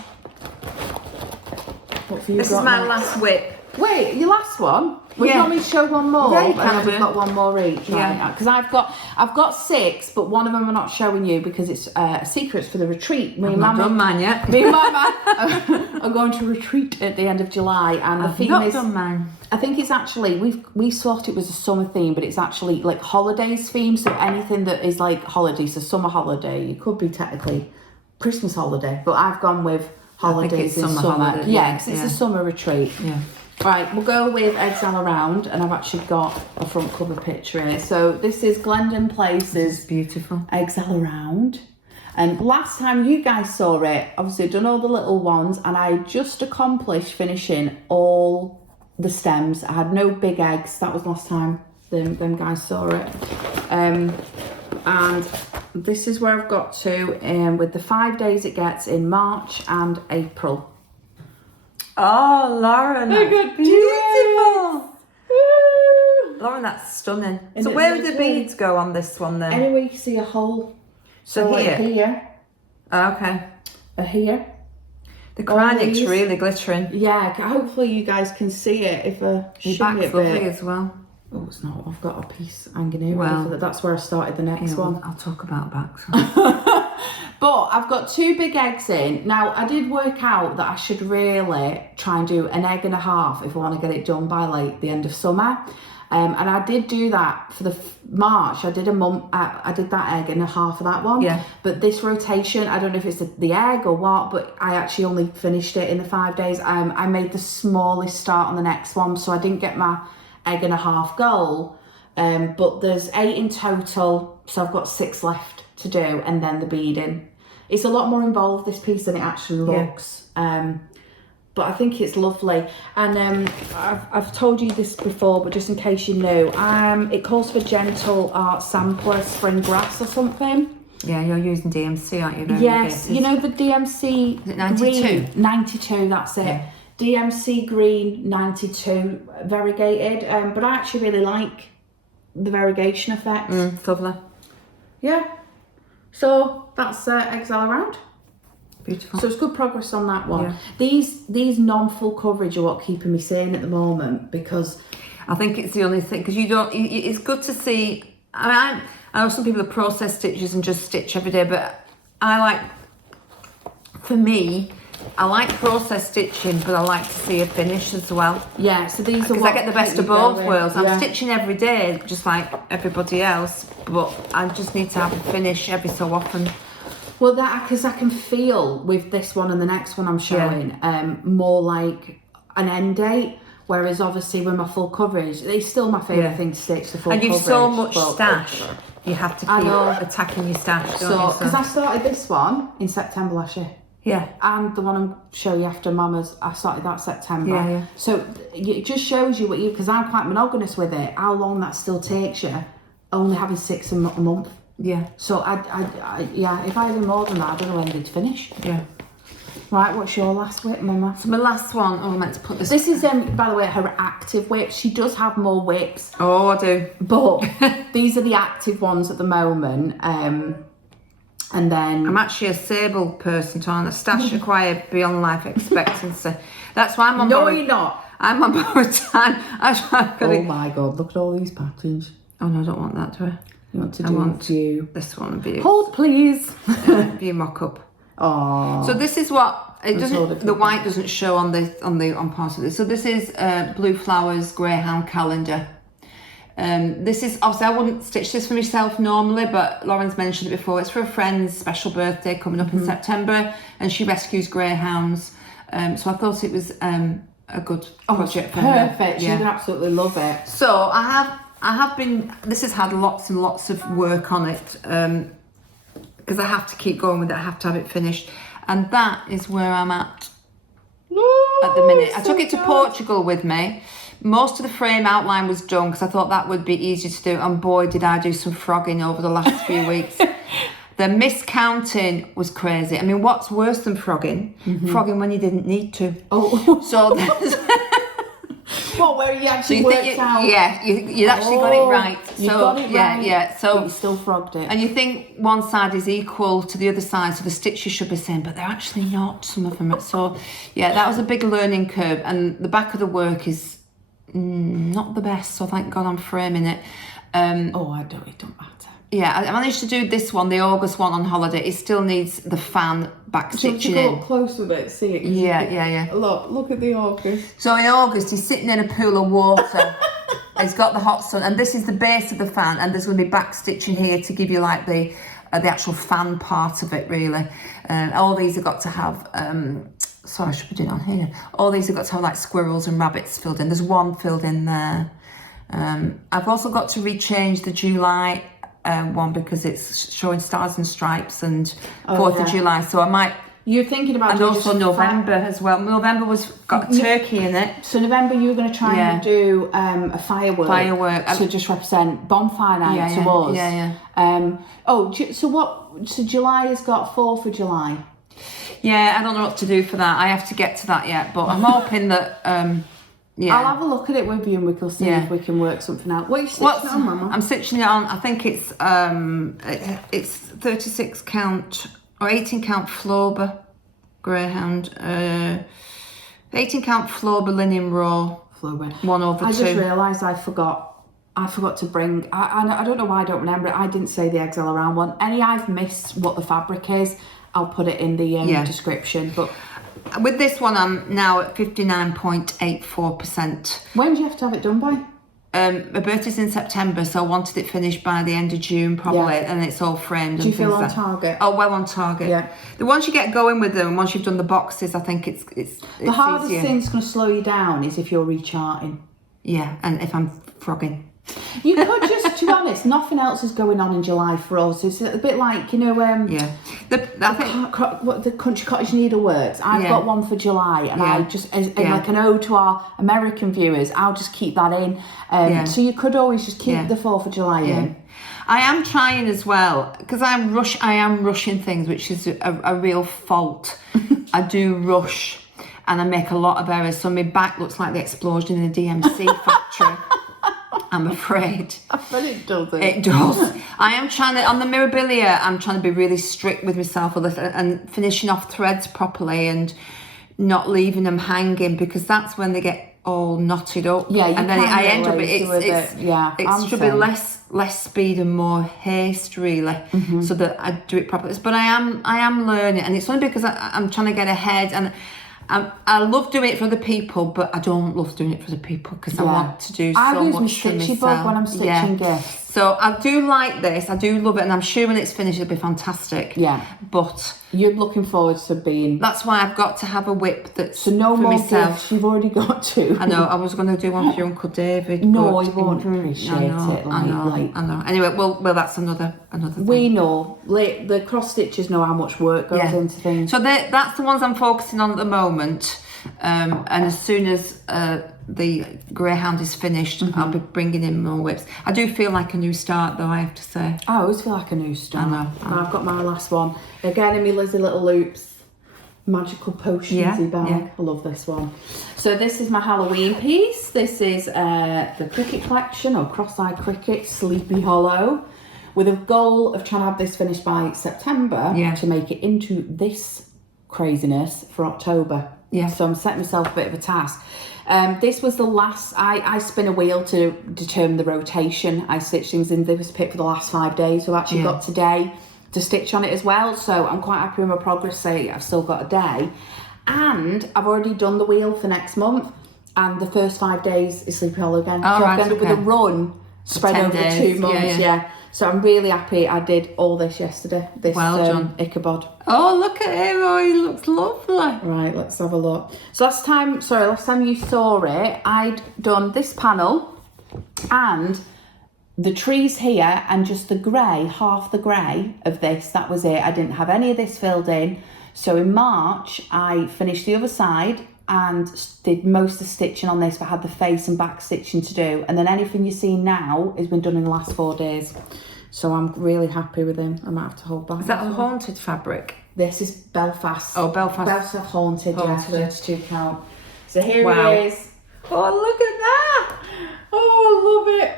What have you This got is my next? last whip. Wait, your last one? Would you want me to show one more? Yeah, you can We've got one more each. Yeah. Because I've got 6, but one of them I'm not showing you because it's secrets for the retreat. I've not done mine yet. Me and Mama are going to retreat at the end of July, and the theme is... done mine. I think it's actually, we thought it was a summer theme, but it's actually like holidays theme. So anything that is like holidays, so summer holiday, it could be technically Christmas holiday, but I've gone with holidays in summer. Holiday, yeah, because it's a summer retreat. Yeah. Right, we'll go with Eggs All Around, and I've actually got a front cover picture here. So this is Glendon Place's beautiful Eggs All Around. And last time you guys saw it, obviously I've done all the little ones, and I just accomplished finishing all the stems. I had no big eggs. That was last time them guys saw it. And this is where I've got to with the 5 days it gets in March and April. Oh, Lauren, that's beautiful. Lauren, that's stunning. So where would the beads go on this one then? Anyway, you can see a hole. So here? Like here. Oh, okay. Here. The chronic's really glittering. Yeah, hopefully you guys can see it if I Your shimmy back's it a bit. lovely as well. Oh, it's not. I've got a piece hanging here. Well, that's where I started the next one. I'll talk about backs. But I've got 2 big eggs in. Now, I did work out that I should really try and do an egg and a half if I want to get it done by like the end of summer. And I did do that for the March. I did I did that egg and a half of that one. Yeah. But this rotation, I don't know if it's the egg or what, but I actually only finished it in the 5 days. I made the smallest start on the next one, so I didn't get my egg and a half goal. But there's 8 in total, so I've got 6 left to do, and then the beading. It's a lot more involved, this piece, than it actually looks. But I think it's lovely. And I've told you this before, but just in case you know, it calls for Gentle Art Sampler Spring Grass or something. Yeah, you're using DMC, aren't you? Yes, you know the DMC... Is it 92? Green, 92, that's it. Yeah. DMC Green 92 variegated. But I actually really like the variegation effect. It's lovely. Yeah. So that's Eggs All Around. Beautiful. So it's good progress on that one. Yeah. These non-full coverage are what keeping me sane at the moment, because I think it's the only thing, because you don't. It's good to see. I know some people are process stitches and just stitch every day, but for me, I like process stitching, but I like to see a finish as well. Yeah. So these are because I get the best of both worlds. I'm stitching every day, just like everybody else, but I just need to have a finish every so often. Well, because I can feel with this one and the next one I'm showing, more like an end date. Whereas obviously with my full coverage, it's still my favourite thing to stitch, the full coverage. And you've so much stash, you have to keep attacking your stash, don't you? Because I started this one in September last year. Yeah. And the one I'm showing you after Mama's, I started that September. Yeah. So it just shows you because I'm quite monogamous with it, how long that still takes you, only having 6 a month. Yeah. So if I had more than that, I don't know when they'd finish. Yeah. Right, what's your last whip, Mama? So my last one, I meant to put this. This is, by the way, her active whip. She does have more whips. Oh, I do. But these are the active ones at the moment. And then I'm actually a sable person, so a stash acquired beyond life expectancy. That's why I'm on no, borrowed. you're not. I'm on borrowed time. Oh my God! Look at all these packagings. Oh no, I don't want that, do I? You want to do a view? This one, view. Hold, please. View mock-up. Oh. So this is what it doesn't. The white doesn't show on part of this. So this is Blue Flowers Greyhound calendar. This is obviously I wouldn't stitch this for myself normally, but Lauren's mentioned it before. It's for a friend's special birthday coming up in September, and she rescues greyhounds. So I thought it was a good project for her. Perfect. She would absolutely love it. So I have been. This has had lots and lots of work on it because I have to keep going with it. I have to have it finished, and that is where I'm at the minute. I took it to Portugal with me. Most of the frame outline was done because I thought that would be easier to do, and boy did I do some frogging over the last few weeks. The miscounting was crazy. I mean, what's worse than frogging? Frogging when you didn't need to. Oh. So what, where you actually worked out? Yeah, you actually got it right. So you got it right. Yeah. So but you still frogged it. And you think one side is equal to the other side, so the stitches should be the same, but they're actually not. Some of them. So yeah, that was a big learning curve, and the back of the work is not the best. So thank God I'm framing it. It don't matter. Yeah, I managed to do this one, the August one on holiday. It still needs the fan back stitching go in. up close with it, see it. Yeah. Look at the August. So in August, he's sitting in a pool of water. He's got the hot sun, and this is the base of the fan, and there's going to be back stitching here to give you like the actual fan part of it, really. All these have got to have. Sorry, I should be doing it on here. All these have got to have like squirrels and rabbits filled in. There's one filled in there. I've also got to rechange the July one because it's showing stars and stripes and 4th of July. So I might. You're thinking about and also November as well. November got turkey in it. So November you were going to try and do a firework to just represent bonfire night to us. So July has got 4th of July. Yeah, I don't know what to do for that. I have to get to that yet, but I'm hoping that. I'll have a look at it with you and we can see if we can work something out. What are you stitching on, Mama? I'm stitching it on. I think it's 36 count or 18 count Floba Greyhound. 18 count Floba linen raw. Floba. 1/2. I just realised I forgot to bring. I don't know why I don't remember it. I didn't say the XL around one. I've missed what the fabric is. I'll put it in the description. But with this one, I'm now at 59.84%. When do you have to have it done by? My birthday's in September, so I wanted it finished by the end of June probably, and it's all framed. Do you feel on target? Oh, well on target. Yeah. Once you get going with them, once you've done the boxes, I think it's the hardest easier. thing that's going to slow you down is if you're recharting. Yeah, and if I'm frogging. You could just, to be honest, nothing else is going on in July for us. It's a bit like, the Country Cottage Needleworks. I've got one for July, and I just, like an ode to our American viewers, I'll just keep that in. So you could always just keep the 4th of July in. I am trying as well, because I am rushing things, which is a real fault. I do rush, and I make a lot of errors. So my back looks like the explosion in a DMC factory. I'm afraid. I bet it does. It does. I am trying to, on the Mirabillia, I'm trying to be really strict with myself a little and finishing off threads properly and not leaving them hanging, because that's when they get all knotted up. Yeah, and then I end up, it should be less speed and more haste, really, so that I do it properly. But I am learning, and it's only because I'm trying to get ahead, and I love doing it for other people, but I don't love doing it for other people because I want to do so much for myself. I lose my stitchy bug when I'm stitching gifts. So I do like this. I do love it, and I'm sure when it's finished it'll be fantastic. Yeah. But you're looking forward to being. That's why I've got to have a whip that's so no for more myself. Gifts. You've already got two. I know. I was going to do one for your Uncle David. No, he won't appreciate it. I know. Anyway, well, that's another thing. We know. The cross stitchers know how much work goes into things. So that's the ones I'm focusing on at the moment. And as soon as the Greyhound is finished, I'll be bringing in more whips. I do feel like a new start, though, I have to say. I always feel like a new start. I know. I've got my last one. Again, in my Lizzie Little Loops magical potionsy bag. Yeah. I love this one. So this is my Halloween piece. This is the cricket collection, or cross-eyed cricket, Sleepy Hollow. with a goal of trying to have this finished by September to make it into this craziness for October. Yeah. So I'm setting myself a bit of a task. This was the last, I spin a wheel to determine the rotation. I stitch things in this pit for the last 5 days. So I've actually got today to stitch on it as well. So I'm quite happy with my progress. Say I've still got a day. And I've already done the wheel for next month. And the first 5 days is Sleepy Hollow again. Oh, so right, I've ended up with a run spread over days. 2 months. So I'm really happy I did all this yesterday. This well done. Ichabod. Oh, look at him. Oh, he looks lovely. Right, let's have a look. So last time you saw it, I'd done this panel and the trees here and just the grey, half the grey of this, that was it. I didn't have any of this filled in. So in March, I finished the other side and did most of the stitching on this, but had the face and back stitching to do. And then anything you see now has been done in the last 4 days. So I'm really happy with him. I might have to hold back. Is that a haunted fabric? This is Belfast. Oh, Belfast. Belfast haunted, yeah, 32 count. So here Wow. it is. Oh, look at that. Oh, I love it.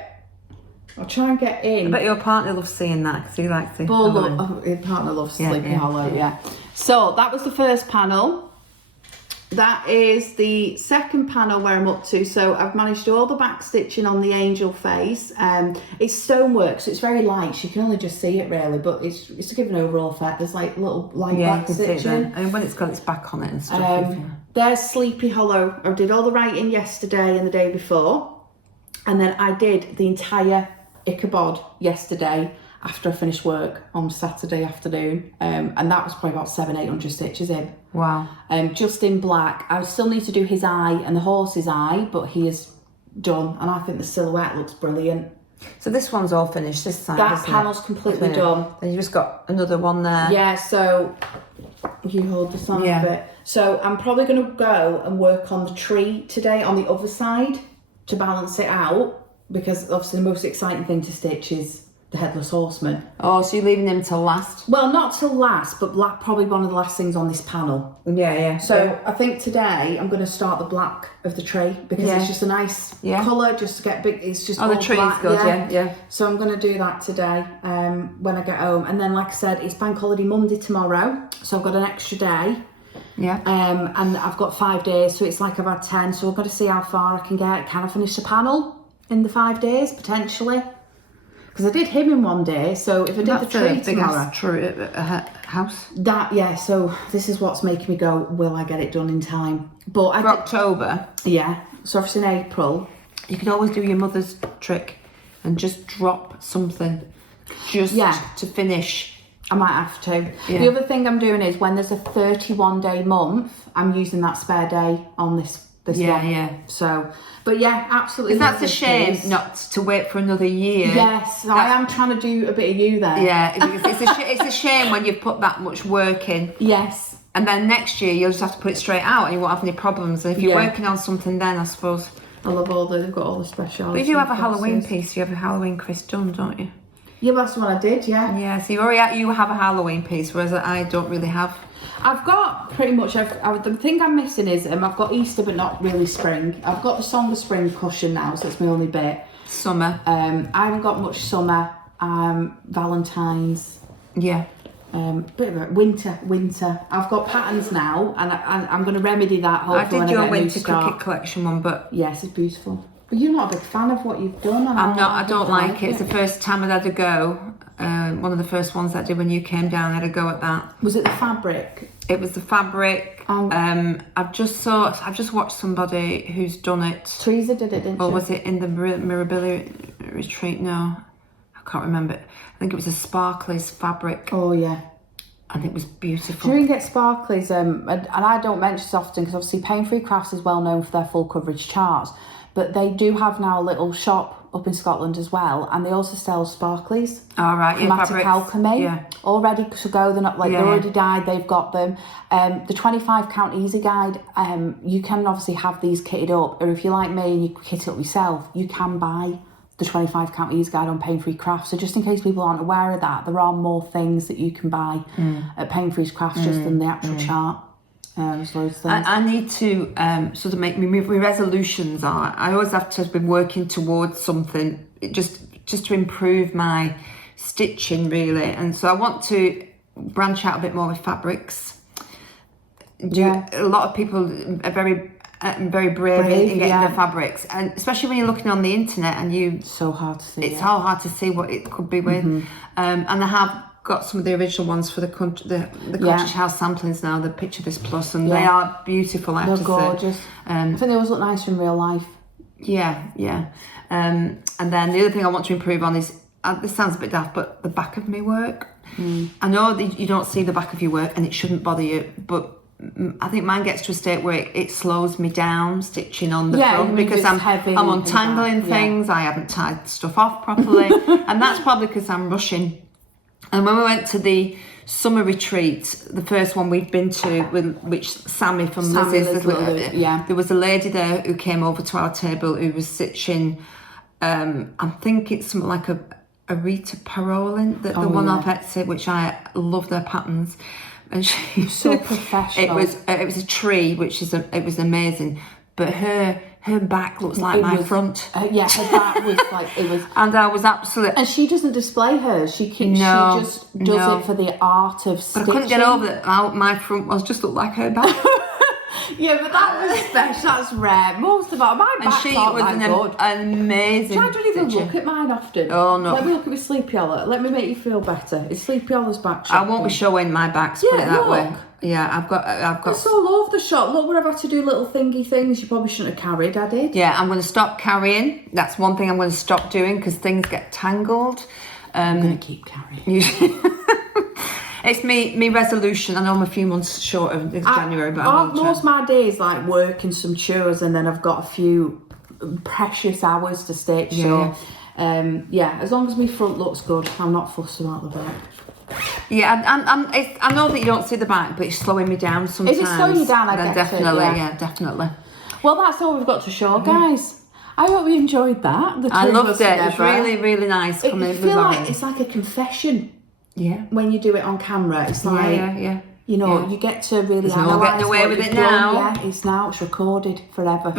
I'll try and get in. I bet your partner loves seeing that because he likes the Your partner loves Sleepy Hollow, yeah. So that was the first panel. That is the second panel where I'm up to. So I've managed to do all the back stitching on the angel face. It's stonework, so it's very light. So you can only just see it really, but it's to give an overall effect. There's like little light back stitching. I mean, when it's got its back on it and stuff. There's Sleepy Hollow. I did all the writing yesterday and the day before. And then I did the entire Ichabod yesterday after I finished work on Saturday afternoon. And that was probably about 700-800 stitches in. Wow. Just in black. I still need to do his eye and the horse's eye, but he is done. And I think the silhouette looks brilliant. So this one's all finished, this side, That panel's completely done. And you just got another one there. Yeah, so you hold this on a bit. So I'm probably going to go and work on the tree today on the other side to balance it out, because obviously the most exciting thing to stitch is the Headless Horseman. Oh, so you're leaving him till last? Well, not till last, but black probably one of the last things on this panel. Yeah. So I think today I'm going to start the black of the tree because it's just a nice colour just to get big. It's just the tree's black, good, yeah. So I'm going to do that today when I get home. And then, like I said, it's Bank Holiday Monday tomorrow, so I've got an extra day. Yeah. And I've got 5 days, so it's like I've had 10. So I've got to see how far I can get. Can I finish the panel in the 5 days potentially? Because I did him in 1 day, so if I did the tree tomorrow, house. So this is what's making me go, will I get it done in time? But for October. Yeah. So obviously in April, you can always do your mother's trick and just drop something, to finish. I might have to. Yeah. The other thing I'm doing is when there's a 31-day month, I'm using that spare day on this one. Yeah. So, but yeah, absolutely. That's a shame not to wait for another year. Yes, I am trying to do a bit of you there. Yeah, it's a shame when you've put that much work in. Yes. And then next year you'll just have to put it straight out and you won't have any problems. And if you're working on something then, I suppose. I love they've got all the special. But if you have a Halloween piece, you have a Halloween Chris Dunn, don't you? Yeah, that's what I did, yeah. Yeah, so you have a Halloween piece, whereas I don't really have. I've got pretty much, the thing I'm missing is I've got Easter but not really spring. I've got the Song of Spring cushion now, so it's my only bit. Summer. I haven't got much summer, Valentine's. Yeah. Bit of a winter. I've got patterns now and I'm going to remedy that hopefully. I did your winter cricket collection one, but... Yes, it's beautiful. But you're not a big fan of what you've done. I don't like it. It's the first time I had a go. One of the first ones that I did when you came down, I had a go at that. Was it the fabric? It was the fabric. I've just watched somebody who's done it. Teresa did it, didn't she? Or was it in the Mirabillia retreat? No, I can't remember. I think it was a sparklies fabric. Oh yeah. And it was beautiful. You can get sparklies, and I don't mention this often because obviously Paine Free Crafts is well known for their full coverage charts. But they do have now a little shop up in Scotland as well, and they also sell sparklies. All right, Chromatic alchemy, all ready to go. They're not they're already dyed. They've got them. The 25 count easy guide. You can obviously have these kitted up, or if you're like me and you kit it up yourself, you can buy the 25 count easy guide on Paine Free Crafts. So just in case people aren't aware of that, there are more things that you can buy at Paine Free Crafts just than the actual chart. There's loads of things. I need to sort of make my resolutions are I always have to be working towards something just to improve my stitching really, and so I want to branch out a bit more with fabrics. A lot of people are very brave in getting their fabrics, and especially when you're looking on the internet and it's so hard to see. It's so hard to see what it could be with. And I have got some of the original ones for the country house samplings now, the Picture This Plus, and they are beautiful. I have to gorgeous. say. I think they always look nice in real life. Yeah. And then the other thing I want to improve on is, this sounds a bit daft, but the back of my work. I know that you don't see the back of your work and it shouldn't bother you, but I think mine gets to a state where it slows me down stitching on the front, because I'm untangling things. I haven't tied stuff off properly, and that's probably because I'm rushing. And when we went to the summer retreat, the first one we've been to, which Sammy from Lizzie's, there was a lady there who came over to our table who was stitching. I think it's something like a Rita Parolin, the one off Etsy, which I love their patterns. And she so professional. It was a tree, it was amazing. But her back looks like my front. Her back was like it was. And I was absolutely. And she doesn't display hers. She just does it for the art of stitching. But I couldn't get over that. My front just looked like her back. Yeah, but that was special. That's rare. Most of my back's and she not was that good. An amazing. I don't even look at mine often. Oh no! Let me look at my Sleepy Hollow. Let me make you feel better. It's Sleepy Hollow's back. I won't be showing my backs. Put it that way. Yeah, I've got. It's all over the shop. Look where I've had to do little thingy things you probably shouldn't have carried. I did. Yeah, I'm going to stop carrying. That's one thing I'm going to stop doing because things get tangled. I'm going to keep carrying. It's me resolution. I know I'm a few months short of January, but most of my days like working some chores, and then I've got a few precious hours to stitch. So, as long as my front looks good, I'm not fussed about the back. Yeah, I know that you don't see the back, but it's slowing me down sometimes. If it's slowing you down, I get definitely, it. Definitely. Well, that's all we've got to show, guys. I hope you enjoyed that. I loved it. It was really, really nice. I feel like it's like a confession. Yeah. When you do it on camera, it's like you know, you get to really analyse. No getting away with it now. Yeah, it's recorded forever.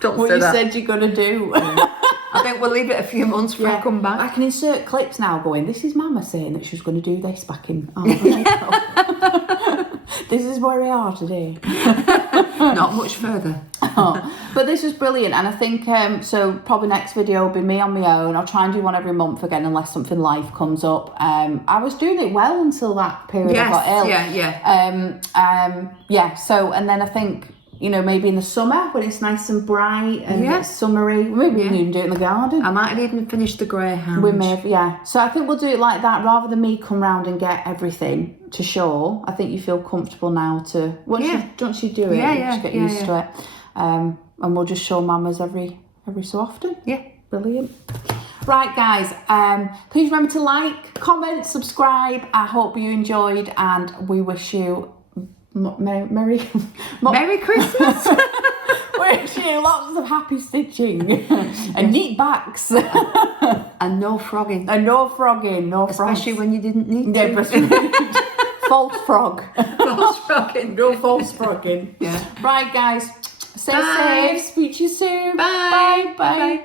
Don't what say you that. said you're gonna do. I think we'll leave it a few months before I come back. I can insert clips now going, this is Mama saying that she was going to do this back in... This is where we are today. Not much further. But this was brilliant, and I think, so probably next video will be me on my own. I'll try and do one every month again unless something life comes up. I was doing it well until that period I got ill. So, and then I think... You know, maybe in the summer when it's nice and bright and summery. Maybe we can even do it in the garden. I might have even finished the Greyhounds. We may have, So I think we'll do it like that rather than me come round and get everything to show. I think you feel comfortable now to once you do it, you just get used to it. And we'll just show mamas every so often. Yeah, brilliant. Right, guys, please remember to like, comment, subscribe. I hope you enjoyed, and we wish you Merry Christmas. Wish you lots of happy stitching and neat backs and no frogging. Especially when you didn't need to. False frog. False frogging. No false frogging. Yeah. Right, guys, stay safe. Speak to you soon. Bye. Bye.